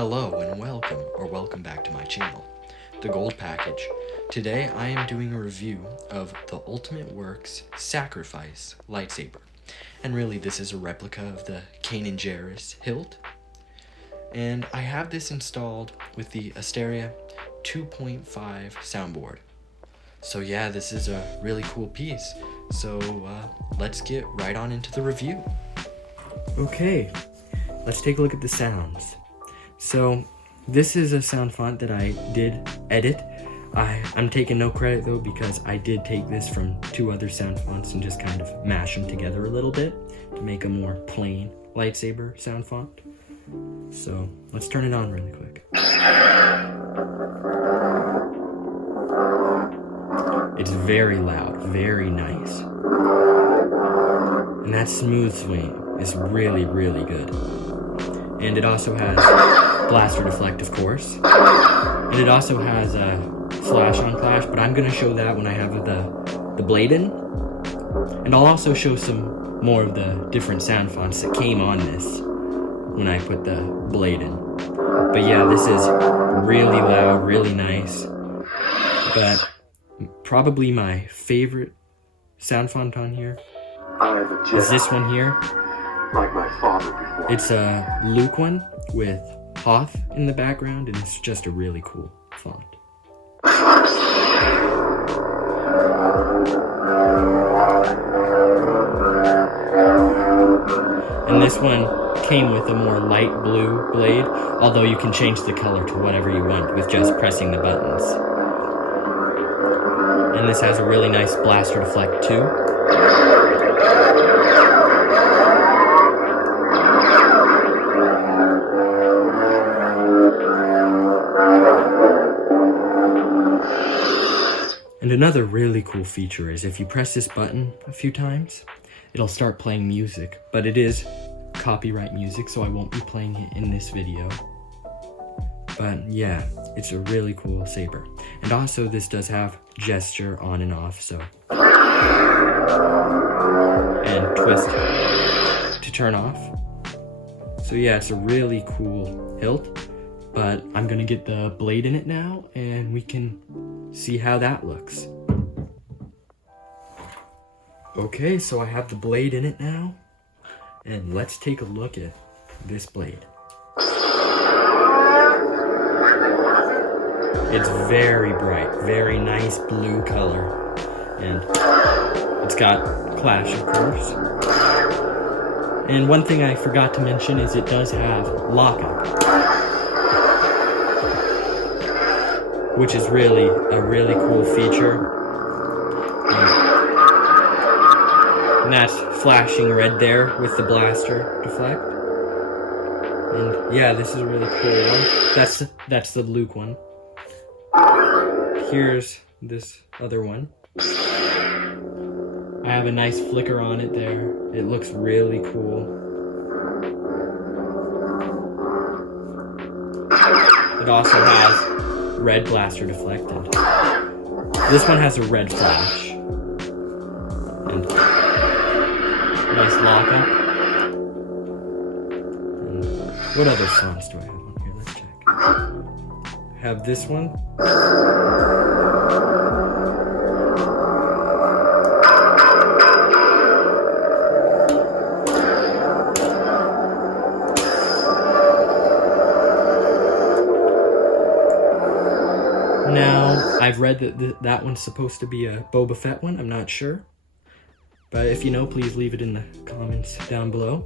Hello and welcome back to my channel, The Gold Package. Today I am doing a review of the Ultimate Works Sacrifice Lightsaber. And really this is a replica of the Kanan Jarrus hilt. And I have this installed with the Asteria 2.5 soundboard. So yeah, this is a really cool piece. So let's get right on into the review. Okay, let's take a look at the sounds. So this is a sound font that I did edit. I'm taking no credit though because I did take this from two other sound fonts and just kind of mash them together a little bit to make a more plain lightsaber sound font. So let's turn it on really quick. It's very loud, very nice. And that smooth swing is really, really good. And it also has blaster deflect, of course. And it also has a flash on clash, but I'm gonna show that when I have the blade in. And I'll also show some more of the different sound fonts that came on this when I put the blade in. But yeah, this is really loud, really nice. But probably my favorite sound font on here is this one here. Like my father before. It's a Luke one with Hoth in the background, and it's just a really cool font. And this one came with a more light blue blade, although you can change the color to whatever you want with just pressing the buttons. And this has a really nice blaster deflect too. And another really cool feature is if you press this button a few times, it'll start playing music, but it is copyright music, so I won't be playing it in this video. But yeah, it's a really cool saber. And also this does have gesture on and off, so. And twist to turn off. So yeah, it's a really cool hilt, but I'm gonna get the blade in it now and we can see how that looks. Okay, so I have the blade in it now, and let's take a look at this blade. It's very bright, very nice blue color, and it's got clash, of course. And one thing I forgot to mention is it does have lockup, which is really a really cool feature. And that's flashing red there with the blaster deflect. And yeah, this is a really cool one. That's the Luke one. Here's this other one. I have a nice flicker on it there. It looks really cool. It also has red blaster deflected. This one has a red flash. And nice lockup. And what other fonts do I have on here? Let's check. I have this one. Now, I've read that that one's supposed to be a Boba Fett one. I'm not sure. But if you know, please leave it in the comments down below.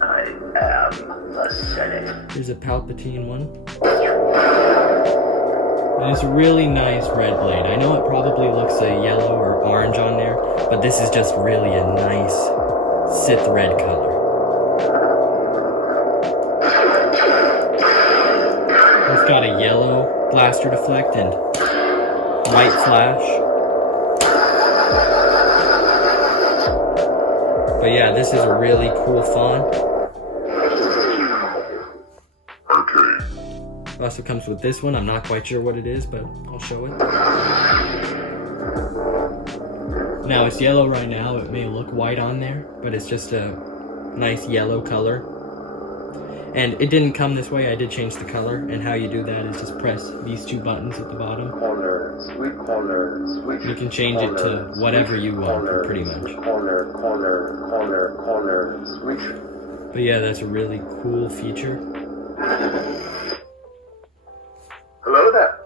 I am the Senate. Here's a Palpatine one. And it's a really nice red blade. I know it probably looks a yellow or orange on there, but this is just really a nice Sith red color. It's got a yellow blaster deflect and white flash. But yeah, this is a really cool font. Okay. It also comes with this one. I'm not quite sure what it is, but I'll show it. Now it's yellow right now. It may look white on there, but it's just a nice yellow color. And it didn't come this way, I did change the color, and how you do that is just press these two buttons at the bottom. Corner, sweet corner, sweet. You can change it to whatever you want, pretty much. Corner, sweet. But yeah, that's a really cool feature. Hello there.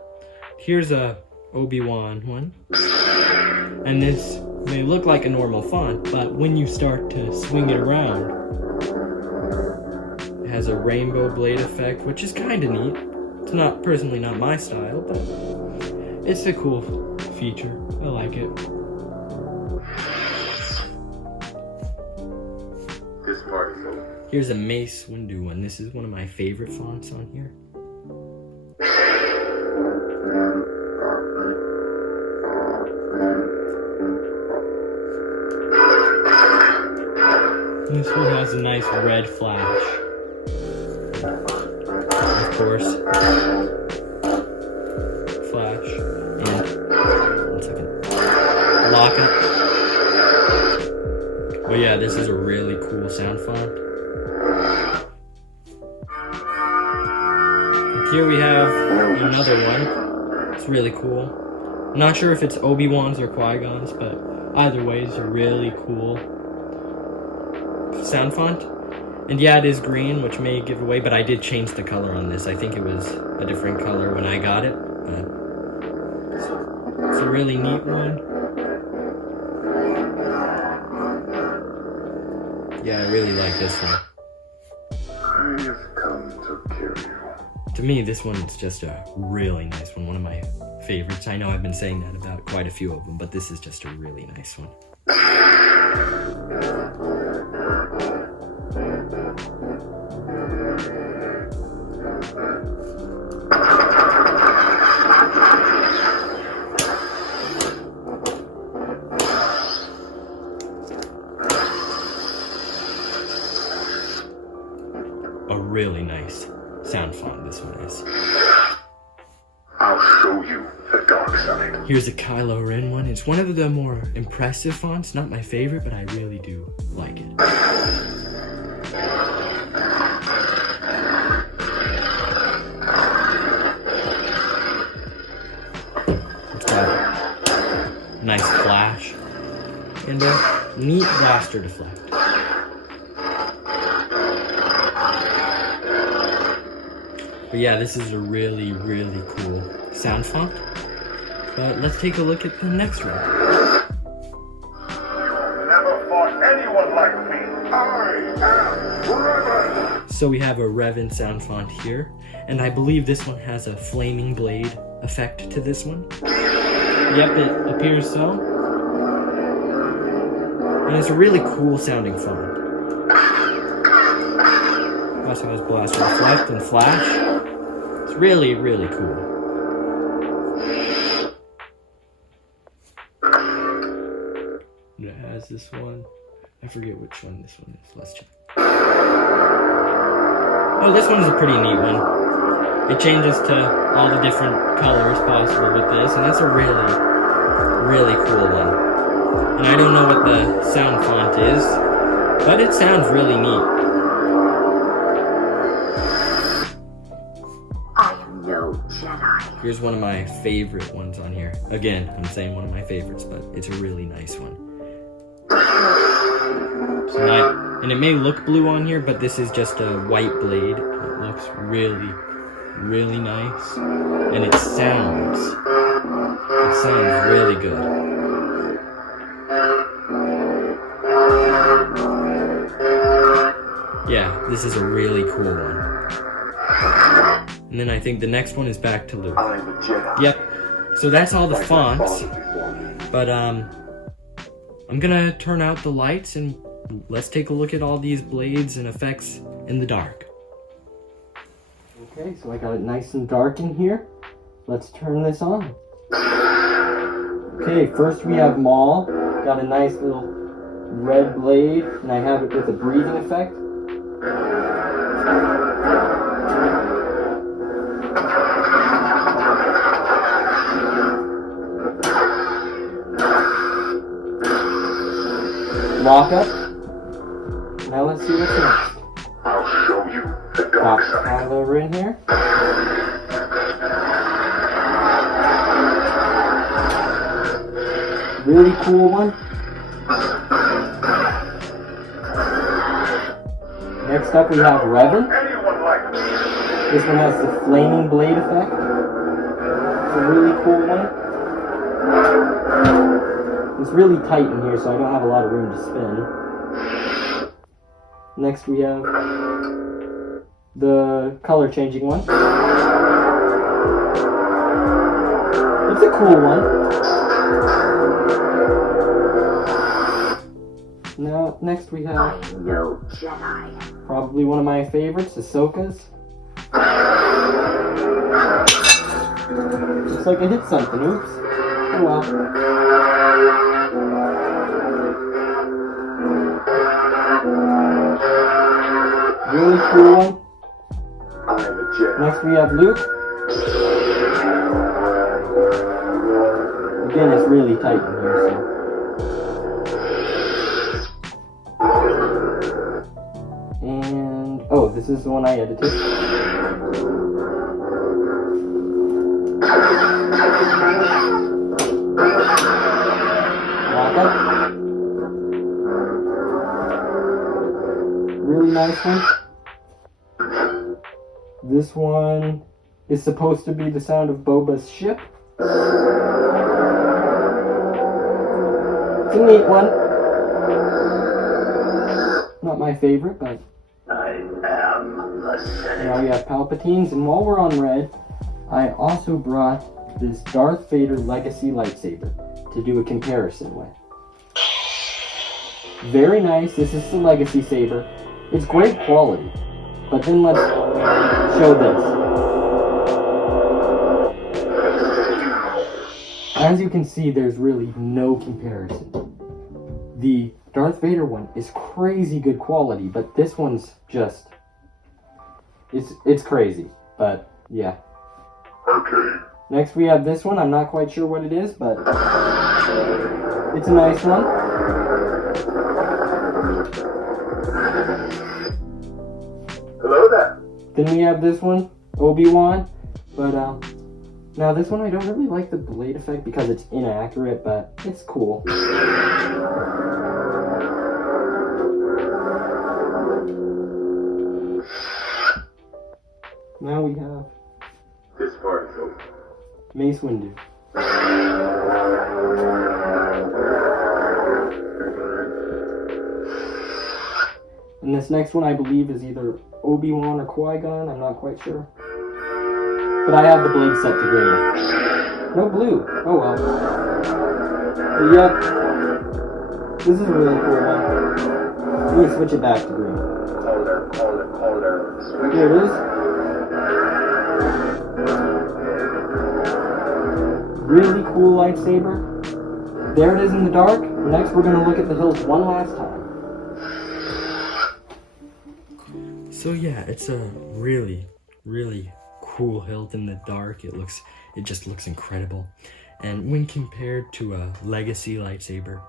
Here's a Obi-Wan one. And this may look like a normal font, but when you start to swing it around, it has a rainbow blade effect, which is kind of neat. It's not, personally not my style, but it's a cool feature. I like it. This party, folks. Here's a Mace Windu one. This is one of my favorite fonts on here. This one has a nice red flash. Of course. Flash. And 1 second. Lock it. Oh yeah, this is a really cool sound font. And here we have another one. It's really cool. I'm not sure if it's Obi-Wan's or Qui-Gon's, but either way, it's a really cool sound font. And yeah, it is green, which may give away, but I did change the color on this. I think it was a different color when I got it, but it's a really neat one. Yeah, I really like this one. I've come to kill you. To me, this one is just a really nice one of my favorites. I know I've been saying that about quite a few of them, but this is just a really nice one. A really nice sound font this one is. I'll show you the dark side. Here's a Kylo Ren one. It's one of the more impressive fonts. Not my favorite, but I really do like it. It's got a nice flash and a neat blaster deflect. But yeah, this is a really, really cool sound font. But let's take a look at the next one. You've never fought anyone like me. I am Revan. So we have a Revan sound font here, and I believe this one has a flaming blade effect to this one. Yep, it appears so. And it's a really cool sounding font. Also has blaster reflect and flash. It's really, really cool. And it has this one. I forget which one this one is. Let's check. Oh, this one's a pretty neat one. It changes to all the different colors possible with this, and it's a really, really cool one. And I don't know what the sound font is, but it sounds really neat. I am no Jedi. Here's one of my favorite ones on here. Again, I'm saying one of my favorites, but it's a really nice one. And it may look blue on here, but this is just a white blade. It looks really, really nice. And it sounds really good. Yeah, this is a really cool one. And then I think the next one is back to Luke. I'm a Jedi. Yep. So that's all the Like my fonts. father before me. But I'm gonna turn out the lights and let's take a look at all these blades and effects in the dark. Okay, so I got it nice and dark in here. Let's turn this on. Okay, first we have Maul. Got a nice little red blade, and I have it with a breathing effect. Lock up. Now let's see what's next. I'll show you the dark Have over in here. Really cool one. Next up we have Revan. Anyone like me? This one has the flaming blade effect. It's a really cool one. It's really tight in here, so I don't have a lot of room to spin. Next we have the color changing one. It's a cool one. Now, next we have I'm no Jedi. probably one of my favorites, Ahsoka's. Looks like I hit something, oops. Oh well. Really cool one. I'm a Jedi. Next we have Luke. Again, it's really tight in here, so. And, oh, this is the one I edited. Waka. Really nice one. This one is supposed to be the sound of Boba's ship. It's a neat one. Not my favorite, but I am the Senate. now we have Palpatines. And while we're on red, I also brought this Darth Vader Legacy Lightsaber to do a comparison with. Very nice. This is the Legacy Saber. It's great quality. But then let's show this. As you can see, there's really no comparison. The Darth Vader one is crazy good quality, but this one's just... It's crazy, but yeah. Okay. Next we have this one. I'm not quite sure what it is, but it's a nice one. Hello there. Then we have this one, Obi-Wan, but now this one I don't really like the blade effect because it's inaccurate, but it's cool. Now we have This part is over. Mace Windu. And this next one I believe is either Obi-Wan or Qui-Gon, I'm not quite sure. But I have the blade set to green. No blue. Oh well. But yeah, this is a really cool one. Let me switch it back to green. Colder. Switch. Here it is. Really cool lightsaber. There it is in the dark. Next we're going to look at the hills one last time. So yeah, it's a really, really cool hilt in the dark. It just looks incredible. And when compared to a legacy lightsaber,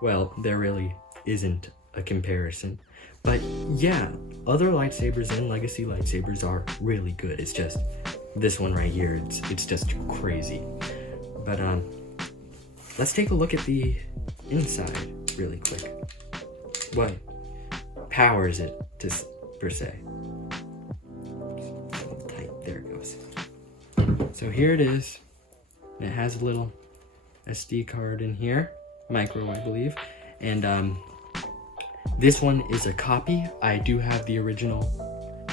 well, there really isn't a comparison. But yeah, other lightsabers and legacy lightsabers are really good. It's just this one right here, it's just crazy. But let's take a look at the inside really quick. What powers it per se? Just hold tight. There it goes. So here it is. And it has a little SD card in here, micro, I believe. And this one is a copy. I do have the original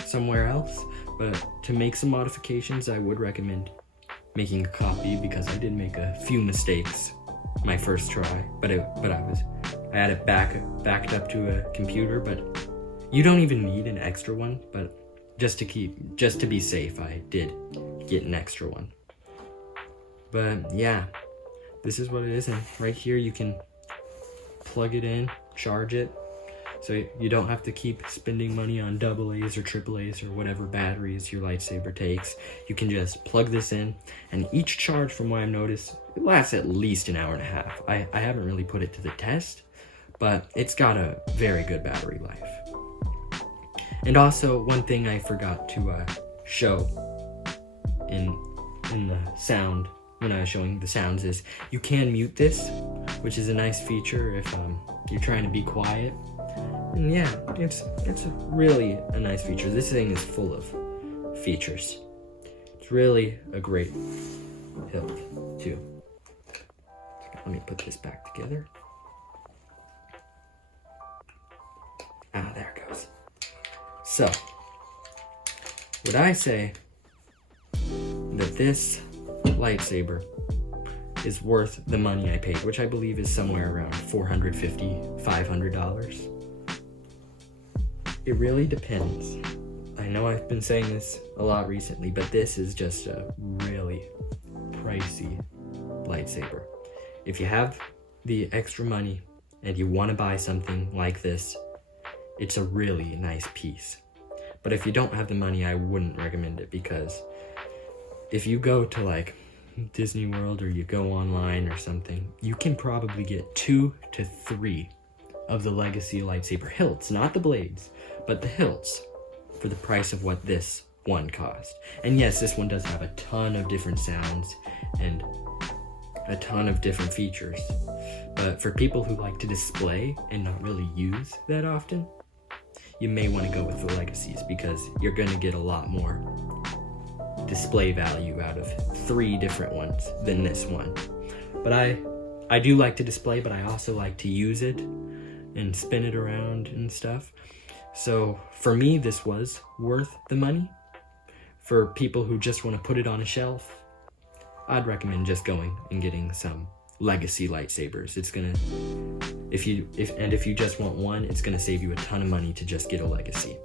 somewhere else, but to make some modifications, I would recommend making a copy because I did make a few mistakes my first try, but I had it backed up to a computer. But you don't even need an extra one, but just to be safe, I did get an extra one. But yeah, this is what it is, and right here you can plug it in, charge it, so you don't have to keep spending money on AA's or AAA's or whatever batteries your lightsaber takes. You can just plug this in, and each charge, from what I've noticed, it lasts at least an hour and a half. I haven't really put it to the test, but it's got a very good battery life. And also, one thing I forgot to show in the sound, when I was showing the sounds, is you can mute this, which is a nice feature if you're trying to be quiet. And yeah, it's really a nice feature. This thing is full of features. It's really a great hilt too. Let me put this back together. Ah, there it goes. So, would I say that this lightsaber is worth the money I paid, which I believe is somewhere around $450, $500? It really depends. I know I've been saying this a lot recently, but this is just a really pricey lightsaber. If you have the extra money and you want to buy something like this, it's a really nice piece. But if you don't have the money, I wouldn't recommend it, because if you go to like Disney World or you go online or something, you can probably get 2 to 3 of the legacy lightsaber hilts, not the blades, but the hilts, for the price of what this one cost. And yes, this one does have a ton of different sounds and a ton of different features, but for people who like to display and not really use that often, you may want to go with the legacies, because you're going to get a lot more display value out of 3 different ones than this one. But I do like to display, but I also like to use it and spin it around and stuff. So for me, this was worth the money. For people who just want to put it on a shelf, I'd recommend just going and getting some legacy lightsabers. It's gonna, if you just want one, it's gonna save you a ton of money to just get a legacy.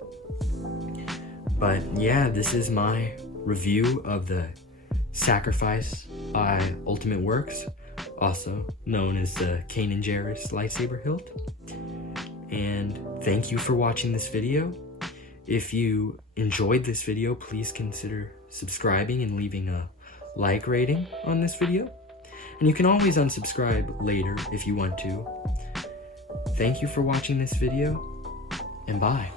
But yeah, this is my review of the Sacrifice by Ultimate Works, also known as the Kanan Jarrus lightsaber hilt. And thank you for watching this video. If you enjoyed this video, please consider subscribing and leaving a like rating on this video. And you can always unsubscribe later if you want to. Thank you for watching this video, and bye.